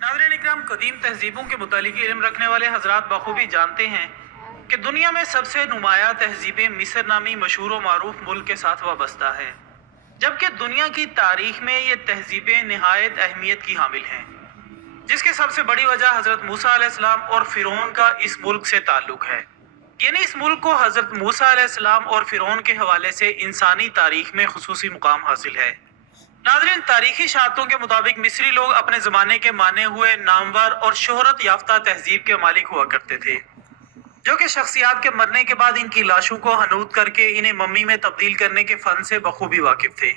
नाज़रीन इकराम, कदीम तहजीबों के मुतालिक इल्म रखने वाले हजरात बखूबी जानते हैं कि दुनिया में सबसे नुमाया तहजीबें मिस्र नामी मशहूर व मारूफ मुल्क के साथ वाबस्ता है, जबकि दुनिया की तारीख में ये तहजीबें नहायत अहमियत की हामिल हैं, जिसकी सबसे बड़ी वजह हज़रत मूसा अलैहिस्सलाम और फ़िरौन का इस मुल्क से ताल्लुक़ है। यानी इस मुल्क को हज़रत मूसा अलैहिस्सलाम और फ़िरौन के हवाले से इंसानी तारीख में खुसूसी मुकाम हासिल है। नाज़रीन, तारीखी शातों के मुताबिक मिस्री लोग अपने ज़माने के माने हुए नामवर और शोहरत याफ्ता तहजीब के मालिक हुआ करते थे, जो कि शख्सियात के मरने के बाद इनकी लाशों को हनूद करके इन्हें मम्मी में तब्दील करने के फ़न से बखूबी वाकिफ थे,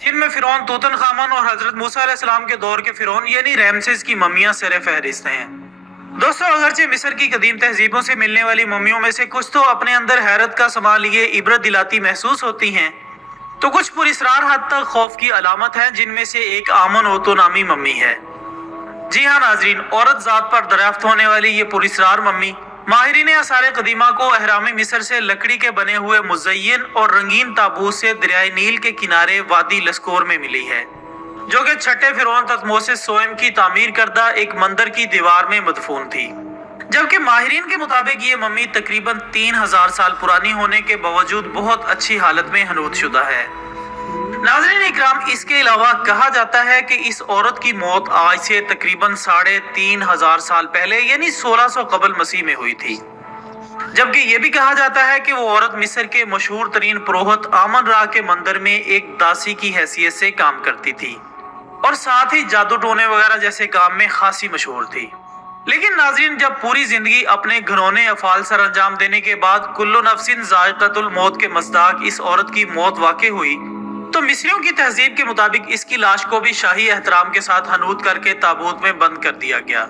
जिनमें फ़िरौन, तूतन खामन और हज़रत मूसा अलैहिस्सलाम के दौर के फ़िरौन यानी रैमसेस की मम्मियाँ सर फहरिस्त हैं। दोस्तों, अगरचे मिस्र की कदीम तहजीबों से मिलने वाली मम्मियों में से कुछ तो अपने अंदर हैरत का समा लिए इबरत दिलाती महसूस होती हैं, तो कुछ पुरस्रार हद तक खौफ की अलामत है, जिनमें से एक आमन ओतो नामी मम्मी है। जी हाँ नाजरीन, औरत जात पर दरियाफ्त होने वाली ये पुरस्रार मम्मी माहिरीन आसार कदीमा को अहरामी मिस्र से लकड़ी के बने हुए मुज़य्यन और रंगीन ताबूत से दरियाए नील के किनारे वादी लस्कोर में मिली है, जो कि छठे फिरौन तथमोसिस सोएम की तामीर करदा एक मंदिर की दीवार में मदफून थी। जबकि माहिरीन के मुताबिक ये मम्मी तकरीबन 3000 साल पुरानी होने के बावजूद बहुत अच्छी हालत में हनूद शुदा है। नाज़रीन इकराम, इसके अलावा कहा जाता है कि इस औरत की मौत आज से तकरीबन 3500 साल पहले यानी 1600 कबल मसीह में हुई थी। जबकि यह भी कहा जाता है कि वो औरत मिस्र के मशहूर तरीन पुरोहित आमन रा के मंदिर में एक दासी की हैसियत से काम करती थी और साथ ही जादू टोने वगैरह जैसे काम में खासी मशहूर थी। लेकिन नाज़रीन, जब पूरी जिंदगी अपने घरौने अफाल सर अंजाम देने के बाद कुल्लु नफ्सिन ज़ाइक़तुल मौत के मस्दाक इस औरत की मौत वाक़ई हुई, तो मिस्रियों की तहजीब के मुताबिक इसकी लाश को भी शाही एहतराम के साथ हनूद करके ताबूत में बंद कर दिया गया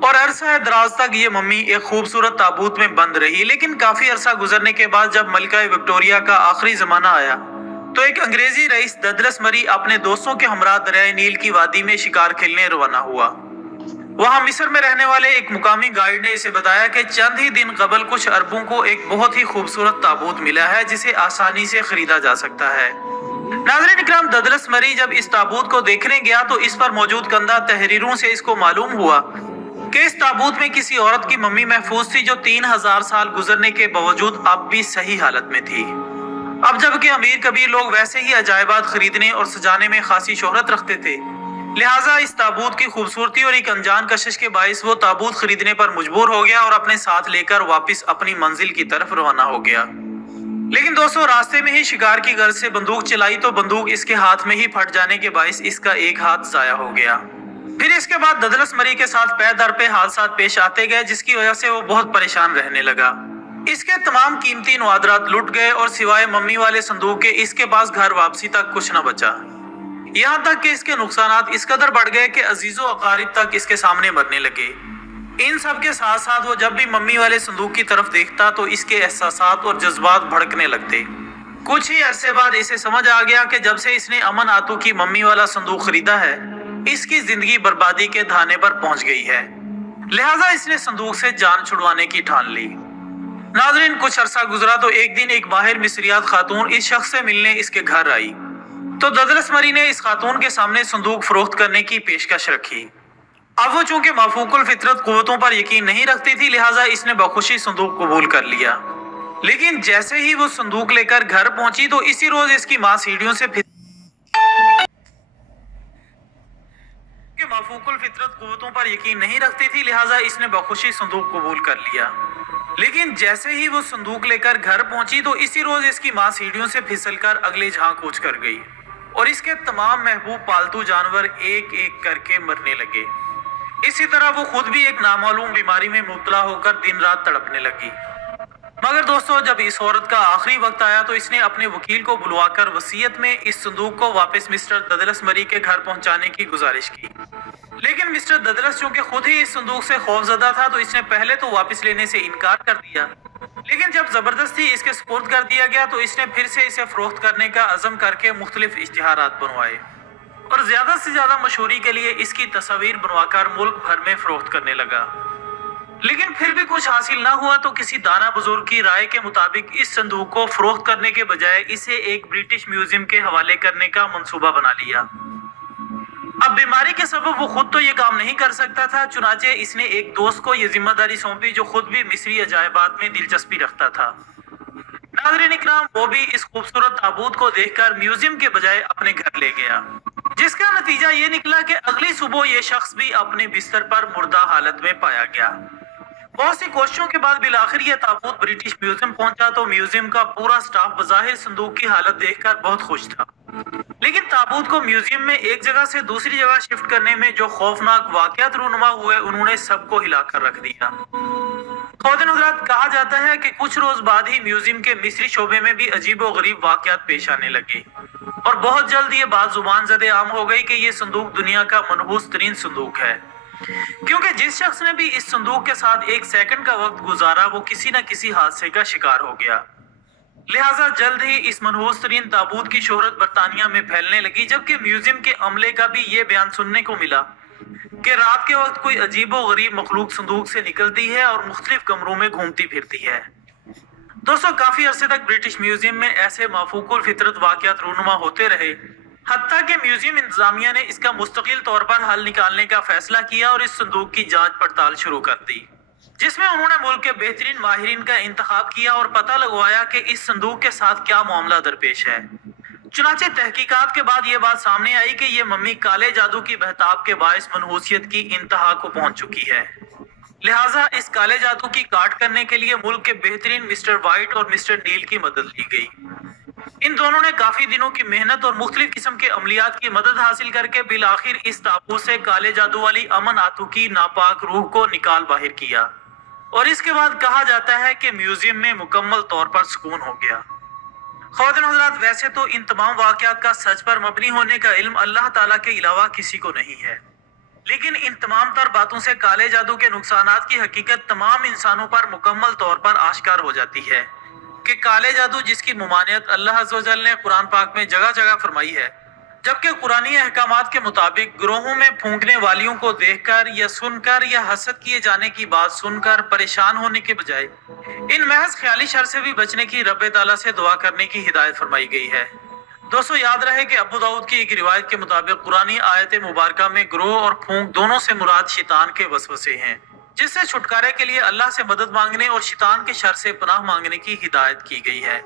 और अरसा दराज तक ये मम्मी एक खूबसूरत ताबूत में बंद रही। लेकिन काफी अरसा गुजरने के बाद जब मलिका विक्टोरिया का आखिरी जमाना आया, तो एक अंग्रेजी रईस ददलस मरी अपने दोस्तों के हमरा दरियाए नील की वादी में शिकार खेलने रवाना हुआ। वहां मिस्र में रहने वाले एक मुकामी गाइड ने इसे बताया कि चंद ही दिन कबल कुछ अरबों को एक बहुत ही खूबसूरत ताबूत मिला है, जिसे आसानी से खरीदा जा सकता है। नाज़रीन इकराम, ददलस मरी जब इस ताबूत को देखने गया तो इस पर मौजूद कंदा तहरीरों से इसको मालूम हुआ कि इस ताबूत में किसी औरत की मम्मी महफूज थी, जो 3000 साल गुजरने के बावजूद अब भी सही हालत में थी। अब जबकि अमीर कबीर लोग वैसे ही अजायबात खरीदने और सजाने में खासी शोहरत रखते थे, लिहाजा इस ताबूत की खूबसूरती और एक अनजान कशिश के बाइस वो ताबूत खरीदने पर मजबूर हो गया और अपने साथ लेकर वापस अपनी मंजिल की तरफ रवाना हो गया। लेकिन दोस्तों, रास्ते में ही शिकार की गर्ज से बंदूक चलाई तो बंदूक इसके हाथ में ही फट जाने के बाइस इसका एक हाथ जाया हो गया। फिर इसके बाद ददलस मरी के साथ पै दर पे हादसा पेश आते गए, जिसकी वजह से वो बहुत परेशान रहने लगा। इसके तमाम कीमती नवादरात लुट गए और सिवाय मम्मी वाले संदूक के इसके पास घर वापसी तक कुछ न बचा। यहाँ तक कि इसके नुकसानात इस कदर बढ़ गए कि अजीजों अकारिब तक इसके सामने मरने लगे। इन सब के साथ साथ वो जब भी मम्मी वाले संदूक की तरफ देखता तो इसके एहसासात और जज्बात भड़कने लगते। कुछ ही अरसे बाद इसे समझ आ गया कि जब से इसने अमन आतू की मम्मी वाला संदूक खरीदा है, इसकी जिंदगी बर्बादी के धाने पर पहुंच गई है। लिहाजा इसने संदूक से जान छुड़वाने की ठान ली। नाज़रीन, कुछ अरसा गुजरा तो एक दिन एक माहिर मिस्रियात खातून इस शख्स से मिलने इसके घर आई, तो ददलस मरी ने इस खातून के सामने संदूक फरोख्त करने की पेशकश रखी। अब वो चूंकि माफूकुल फितरत कुव्वतों पर यकीन नहीं रखती थी, लिहाजा इसने बखुशी संदूक कबूल कर लिया। लेकिन जैसे ही वो संदूक लेकर घर पहुंची तो इसी रोज इसकी माँ सीढ़ियों से माफूकुल फितरत कुव्वतों पर यकीन नहीं रखती थी, लिहाजा इसने बखुशी संदूक कबूल कर लिया। लेकिन जैसे ही वो संदूक लेकर घर पहुंची तो इसी रोज इसकी माँ सीढ़ियों से फिसलकर अगले जहां कूच कर गई और इसके तमाम महबूब पालतू जानवर एक एक करके मरने लगे। इसी तरह वो खुद भी एक नामालूम बीमारी में मुब्तला होकर दिन रात तड़पने लगी। मगर दोस्तों, जब इस औरत का आखिरी वक्त आया तो इसने अपने वकील को बुलवाकर वसीयत में इस संदूक को वापस मिस्टर ददलस मरी के घर पहुंचाने की गुजारिश की। लेकिन मिस्टर ददलस चूंकि खुद ही इस संदूक से खौफजदा था, तो इसने पहले तो वापस लेने से इनकार कर दिया। लेकिन जब जबरदस्ती इसके सुपुर्द कर दिया गया तो इसने फिर से इसे फरोख्त करने का अज़म करके मुख्तलिफ इश्तिहारात बनवाए और ज्यादा से ज्यादा मशहूरी के लिए इसकी तस्वीर बनवाकर मुल्क भर में फरोख्त करने लगा। लेकिन फिर भी कुछ हासिल ना हुआ तो किसी दाना बुजुर्ग की राय के मुताबिक इस संदूक को फरोख्त करने के बजाय इसे एक ब्रिटिश म्यूजियम के हवाले करने का मंसूबा बना लिया। अब बीमारी के सबब वो खुद तो ये काम नहीं कर सकता था, चुनाचे इसने एक दोस्त को ये जिम्मेदारी सौंपी जो खुद भी मिस्री अजायबात में दिलचस्पी रखता था। नाज़रीन इकराम, वो भी इस खूबसूरत ताबूत को देखकर म्यूजियम के बजाय अपने घर ले गया, जिसका नतीजा ये निकला कि अगली सुबह ये शख्स भी अपने बिस्तर पर मुर्दा हालत में पाया गया। बहुत सी कोशिशों के बाद बिलाखिर यह ताबूत ब्रिटिश म्यूजियम पहुंचा तो म्यूजियम का पूरा स्टाफ बज़ाहिर संदूक की हालत देखकर बहुत खुश था, लेकिन ताबूत को म्यूजियम में एक जगह से दूसरी जगह शिफ्ट करने में जो खौफनाक वाकयात रूनुमा हुए, उन्होंने सबको हिलाकर रख दिया। ख़वातीन हज़रात, कहा जाता है कि कुछ रोज बाद ही म्यूजियम के मिस्री शोबे में भी अजीब व गरीब वाकयात पेश आने लगे और बहुत जल्द ये बात जुबान ज़दे आम हो गई कि ये संदूक दुनिया का मनहूस तरीन संदूक है, क्योंकि जिस शख्स ने भी इस संदूक के साथ एक सेकंड का वक्त गुजारा वो किसी न किसी हादसे का शिकार हो गया। लिहाजा जल्द ही इस मनहूस तरीन ताबूत की शोहरत बरतानिया में फैलने लगी, जबकि म्यूजियम के अमले का भी ये बयान सुनने को मिला कि रात के वक्त कोई अजीब व गरीब मखलूक संदूक से निकलती है और मुख्तलिफ कमरों में घूमती फिरती है। दोस्तों, काफी अरसे तक ब्रिटिश म्यूजियम में ऐसे माफूकुल फितरत वाकयात रूनुमा होते रहे, हत्ता कि म्यूजियम इंतजामिया ने इसका मुस्तकिल तौर पर हल निकालने का फैसला किया और इस संदूक की जांच पड़ताल शुरू कर दी, जिसमें उन्होंने मुल्क के बेहतरीन माहिरीन का इंतखाब किया और पता लगवाया कि इस संदूक के साथ क्या मामला दरपेश है। चुनाचे तहकीकात के बाद ये बात सामने आई कि ये मम्मी काले जादू की बहताब के बायस मनहूसियत की इंतहा को पहुंच चुकी है। लिहाजा इस काले जादू की काट करने के लिए मुल्क के बेहतरीन मिस्टर वाइट और मिस्टर नील की मदद ली गई। इन दोनों ने काफी दिनों की मेहनत और मुख्तलिफ किस्म के अमलियात की मदद हासिल करके बिलाखिर इस ताबूत से काले जादू वाली अमन आतू की नापाक रूह को निकाल बाहर किया और इसके बाद कहा जाता है कि म्यूजियम में मुकम्मल तौर पर सुकून हो गया। ख़वातीन हज़रात, वैसे तो इन तमाम वाक़यात का सच पर मबनी होने का इल्म अल्लाह ताला के अलावा किसी को नहीं है, लेकिन इन तमाम तर बातों से काले जादू के नुकसानात की हकीकत तमाम इंसानों पर मुकम्मल तौर पर आश्कार हो जाती है कि काले जादू जिसकी मुमानियत अल्लाह अज़्ज़ व जल ने कुरान पाक में जगह जगह फरमाई है, जबकि कुरानी अहकामात के मुताबिक गिरोहों में फूंकने वालियों को देखकर या सुनकर या हसद किए जाने की बात सुनकर परेशान होने के बजाय इन महज ख्याली शर से भी बचने की रब ताला से दुआ करने की हिदायत फरमाई गई है। दोस्तों, याद रहे कि अबू दाऊद की एक रिवायत के मुताबिक कुरानी आयत मुबारका में गिरोह और फूंक दोनों से मुराद शैतान के वसवसे हैं, जिससे छुटकारे के लिए अल्लाह से मदद मांगने और शैतान के शर से पनाह मांगने की हिदायत की गई है।